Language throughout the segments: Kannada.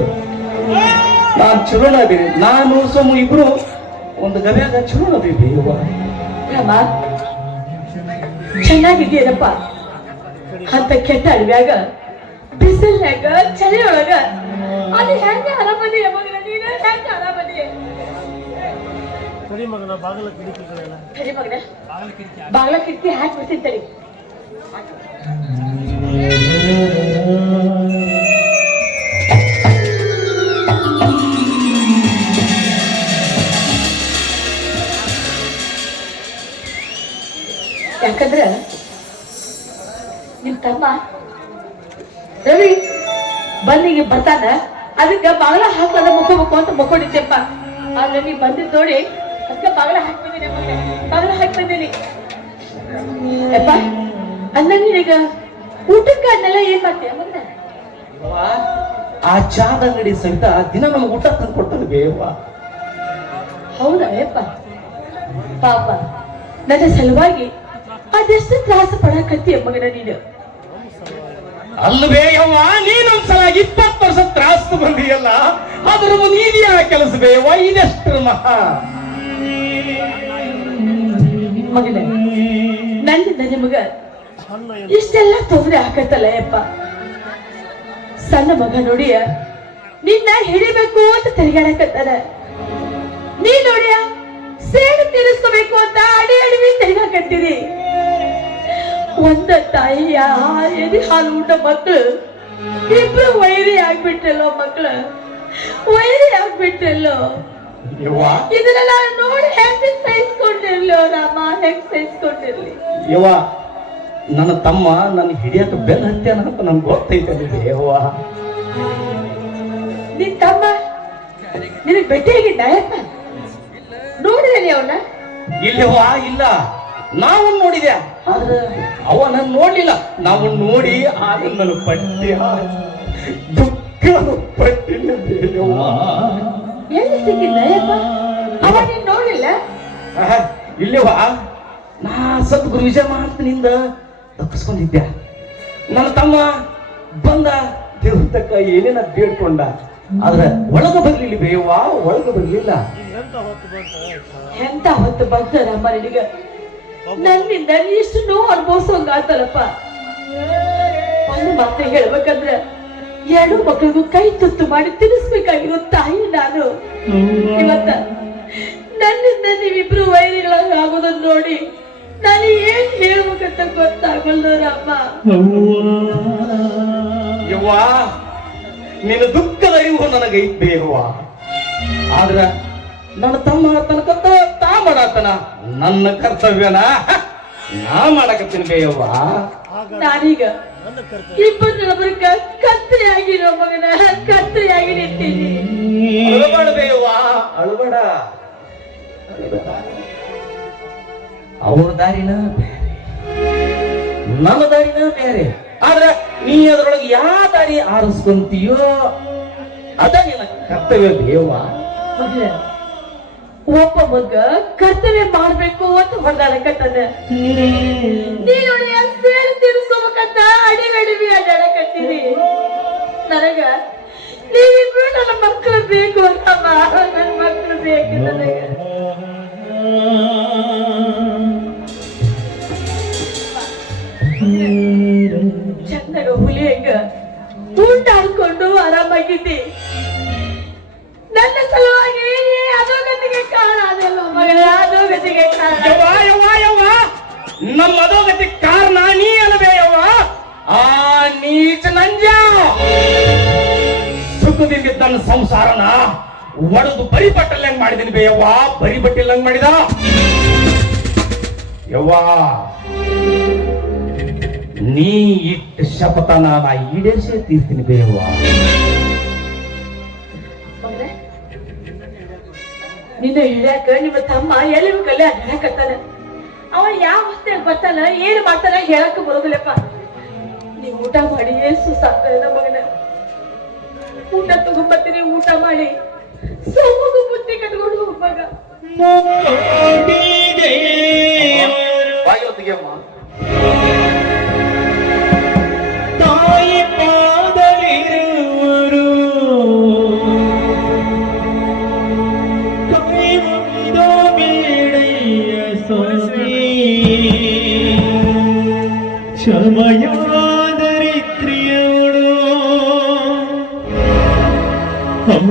ಬಿಡು ನಾನ್ ಚಲೋನ ಬೀರಿ ನಾನು ಸೋಮು ಇಬ್ರು ಒಂದು ಗವ್ಯಾಗ ಚಲೋನ ಬೀರಿ ರಾಮ ಚೆನ್ನಾಗಿದ್ದೀರಪ್ಪ ಅಂತ ಕೆಟ್ಟ ಅಡವ್ಯಾಗ ಬಿಸಿಲ್ನಾಗ ಚಳಿ ಒಳಗ ಅಲ್ಲಿ ಹೆಂಗ ಆರಾಮದಿ ಮಗನ ನೀನು? ಹೆಂಗ ಆರಾಮದಿ ಬಾಗಲ ಕಿಡಿಕಿಗಳೆಲ್ಲ ಸರಿ ಮಗನ. ಯಾಕಂದ್ರ ನಿಮ್ ತಮ್ಮ ರವಿ ಬಂದಿಗೆ ಬರ್ತಾನ. ಅದಕ್ಕ ಬಾಗ್ಲ ಮುಖ ಮುಖ ಅಂತ ಮುಕ್ಕೊಂಡಿದ್ದೆಪ್ಪ ಆ ರವಿ ಬಂದಿದ್ ನೋಡಿ ಅದಕ್ಕೆ ಬಾಗಲ ಹಾಕಿ ಬಂದಿನಿ ಹಾಕ್ಬಂದಿನಿ ಬಾಗ್ಲ ಹಾಕಿ ಬಂದಿನಿ ಯಪ್ಪ ಅಂದ ನೀನೀಗ ಊಟಕ್ಕೆ ಅದನ್ನೆಲ್ಲ ಏನ್ ಮಾಡ್ತೀಯ ಮಗನ ಆ ಚಾದ ಅಂಗಡಿ ಸಹಿತ ದಿನ ನಮ್ಗೆ ಊಟ ತಂದು ಕೊಡ್ತಾರೆ ಬೇವ ಹೌದಾ ಯಪ್ಪ? ಪಾಪ. ನನ್ನ ಸಲುವಾಗಿ ಅದೆಷ್ಟು ತ್ರಾಸ ಪಡಕತ್ತಿ ಮಗನ ನೀನು. ಅಲ್ವೇ ಯವ್ವ ನೀನೊಂದ್ಸಲ ಇಪ್ಪತ್ತು ವರ್ಷ ತ್ರಾಸ ಬಂದಿಯಲ್ಲ ಅದ್ರ ನೀನಿಯ ಕೆಲಸ ಬೇವ ಇದೆಷ್ಟು ಮಹಾ. ಮಗನೇ ನನ್ನಿಂದ ನಿಮಗ ಇಷ್ಟೆಲ್ಲ ತೊಂದರೆ ಹಾಕತ್ತಲ್ಲ ಯಪ್ಪ. ಸಣ್ಣ ಮಗ ನೋಡಿಯ ನಿನ್ನ ಹಿಡಿಬೇಕು ಅಂತ ತಿರುಗಾಡಕತ್ತಾರ ನೀ ನೋಡಿಯ ಸೇಡು ತೀರಿಸ್ಕೋಬೇಕು ಅಂತ ಅಡಿ ಅಡಿವಿ ತಿರುಗಾಕತ್ತೀರಿ ಒಂದ ತಾಯಿಯ ಎದೆ ಹಾಲು ಊಟ ಮಕ್ಕಳು ಇಬ್ರು ವೈರಿ ಆಗ್ಬಿಟ್ರಲ್ಲೋ ಮಕ್ಕಳು ವೈರಿ ಆಗ್ಬಿಟ್ರಲ್ಲೋ. ಇದನ್ನೆಲ್ಲ ನೋಡಿ ಹೆಂಗ್ ಸಹಿಸ್ಕೊಂಡಿರ್ಲಿ ರಾಮ ಹೆಂಗ್ ಸಹಿಸ್ಕೊಂಡಿರ್ಲಿ ಯವ್ವ ನನ್ನ ತಮ್ಮ ನನ್ನ ಹಿಡಿಯಕ್ಕೆ ಬೆನ್ ಹತ್ಯಾನ ಅಂತ ನನ್ಗೆ ಗೊತ್ತೈತೆ ಯವ್ವ. ನಿನ್ ತಮ್ಮ ನಿನಗ್ ಭೇಟಿ ಆಗಿದ್ದ ಯಪ್ಪ ನೋಡಿದೇನೆ ಅವನ. ಇಲ್ಲವ್ವ ಇಲ್ಲ. ನಾವು ನೋಡಿದೆ. ಆದ್ರೆ ಅವ ನನ್ ನೋಡ್ಲಿಲ್ಲ. ನಾವು ನೋಡಿ ಆಗ ನನ್ನ ಪಟ್ಯ ದುಃಖ ಪಟ್ಟಿನ ಎಲ್ಲಿ ಯಪ್ಪ? ಅವ ನೀನ್ ನೋಡಿಲ್ಲ ಇಲ್ಲವಾ ನಾ ಸದ್ಗುರು ವಿಜಯ ಮಹಾತ್ಮನಿಂದ ತಪ್ಪಿಸ್ಕೊಂಡಿದ್ದೆ. ನನ್ನ ತಮ್ಮ ಬಂದ ದೇವ್ರ ತಕ್ಕ ಏನೇನ ಬೇಡ್ಕೊಂಡ. ಆದ್ರೆ ಒಳಗ ಬರ್ಲಿಲ್ಲ ಬೇವಾ ಒಳಗ ಬರ್ಲಿಲ್ಲ. ಎಂತ ಹೊತ್ತು ಬಂತ ಎಂತ ಹೊತ್ತು ಬಂತ ನಮ್ಮ ನಿನಗ? ನನ್ನಿಂದ ಇಷ್ಟು ನೋವು ಅನುಭವಿಸೋಂಗಾತಲ್ಲಪ್ಪ. ಒಂದು ಮಾತು ಹೇಳ್ಬೇಕಂದ್ರೆ ಎರಡು ಮಕ್ಕಳಿಗೂ ಕೈ ತುತ್ತು ಮಾಡಿ ತಿನ್ನಿಸ್ಬೇಕಾಗಿರೋ ತಾಯಿ ನಾನು. ಇವತ್ತ ನನ್ನಿಂದ ನೀವಿಬ್ರು ವೈರಿಗಳಾಗ ಆಗೋದನ್ನ ನೋಡಿ ನಾನು ಏನ್ ಹೇಳ್ಬೇಕಂತ ಗೊತ್ತಾಗಲ್ದವ್ರ ಅಮ್ಮ ಯವ್ವ ನಿನ್ನ ದುಃಖದ ಇವು ನನಗೈತೆ ಬೇವ ಆದ್ರ ನನ್ನ ತಮ್ಮ ತನಕಂತ ತಾ ಮಾಡಾತನ. ನನ್ನ ಕರ್ತವ್ಯನ ನಾ ಮಾಡಕತ್ತೀನಿ ಬೇಯವ್ವ. ನಾನೀಗ ಇಬ್ಬರು ನಮಗ ಕತ್ತರಿಯಾಗಿರೋ ಮಗನ ಕತ್ತೆಯಾಗಿ ನಿಂತೀನಿ ಅಳಬೇಡ ಬೇಯವ್ವ ಅಳಬೇಡ. ಅವ್ರ ದಾರಿನ ಬೇರೆ ನನ್ನ ದಾರಿನ ಬೇರೆ. ಆದ್ರ ನೀ ಅದ್ರೊಳಗೆ ಯಾವ ದಾರಿ ಆರಿಸ್ಕೊಂತೀಯೋ ಅದ ನಿನ್ನ ಕರ್ತವ್ಯ ಬೇಯವ್ವ. ಮಗನ ಒಬ್ಬ ಮಗ ಕರ್ತವ್ಯ ಮಾಡ್ಬೇಕು ಅಂತ ಹೊರದಾಡಕತ್ತದ ನೀನು ಸೇರಿ ತೀರಿಸ್ಕೋಬೇಕಂತ ಅಡಿವಿ ಅಡಿವಿ ಅಡ್ಡಾಡಕತ್ತೀರಿ ನನಗ ನೀವಿಬ್ರು ನನ್ನ ಮಕ್ಕಳು ಬೇಕು ಅಂತಮ್ಮ ನನ್ನ ಮಕ್ಕಳು ಬೇಕು ನನಗ. ಚಂದಾಗ ಹುಲಿ ಹೆಂಗ ಊಟ ಆಡ್ಕೊಂಡು ಆರಾಮಾಗಿದ್ದಿ. ನನ್ನ ಸಲುವಾಗಿ ನಮ್ಮ ಅದೋಗತಿ ಕಾರಣ ನೀ ಅಲ್ಲವೇ ಯವ್ವ? ಆ ನೀಚ ನಂಜ. ಸುಖದಿಂದ ತನ್ನ ಸಂಸಾರನ ಒಡೆದು ಬರಿ ಬಟ್ಟಲ್ಲಂಗ್ ಮಾಡಿದೀನಿ ಬೇಯವ್ವ ಬರಿ ಬಟ್ಟಿಲ್ಲಂಗ್ ಮಾಡಿದ? ಯವ್ವ, ನೀ ಇಟ್ಟ ಶಪಥನ ನಾ ಈಡೇರಿಸೇ ತೀರ್ತೀನಿ ಬೇಯವ್ವ ನಿನ್ನ ಹಿಡ್ಯಾಕ ನಿಮ್ಮ ತಮ್ಮ ಎಲ್ಲಿ ಬೇಕಲ್ಲೇ ಹೇಳಕತ್ತಾನ ಅವ ಯಾವ ವಸ್ತಿಯಾಗ ಬರ್ತಾನ, ಏನ್ ಮಾಡ್ತಾನ ಹೇಳಕ್ ಬರೋದಿಲ್ಲಪ್ಪ. ನೀವು ಊಟ ಮಾಡಿ ಏನ್ ನಮ್ಮ ಮಗನ. ಊಟ ತಗೊಂಬರ್ತೀನಿ ಊಟ ಮಾಡಿ. ಸೋಮಗು ಬುತ್ತಿ ಕಟ್ಕೊಂಡು ಹೋಗ್ಬಾಗ ക്ഷമയോദരിത്രിയോടോ അമ്മ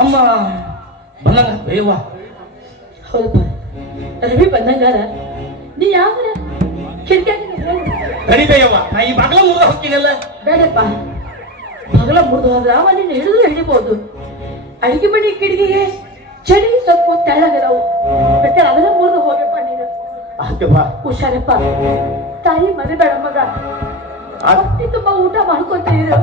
ಅಮ್ಮ ಬಂದಂಗ ಬೇವ ಹೌದಪ್ಪ ರವಿ ಬಂದಂಗಾರ? ನೀ ಯಾವ ಕಿಟಕಿ ಕಡಿಮೆ ಯವ್ವ ನಾ ಈ ಬಗಲ ಮುರಿದ ಹೋಗ್ತೀನಲ್ಲ. ಬೇಡಪ್ಪ. ಬಗಲ ಮುರಿದು ಹೋದ್ರ ಅವ ನಿನ್ನ ಹಿಡಿದು ಹಿಡಿಬಹುದು ಅಡಿಗೆ ಮನೆ ಕಿಡಿಗೆ ಚಳಿ ಸೊಪ್ಪು ತೆಳ್ಳಗದವು. ಮತ್ತೆ ಅದನ್ನ ಮುರಿದು ಹೋಗಪ್ಪ ನೀನು. ಆತವ್ವ ಹುಷಾರಪ್ಪ. ತಾಯಿ ಮರಿಬೇಡ ಮಗ. ಆತ್- ಅಷ್ಟು ತುಂಬಾ ಊಟ ಮಾಡ್ಕೊತಾ ಇದ್ರು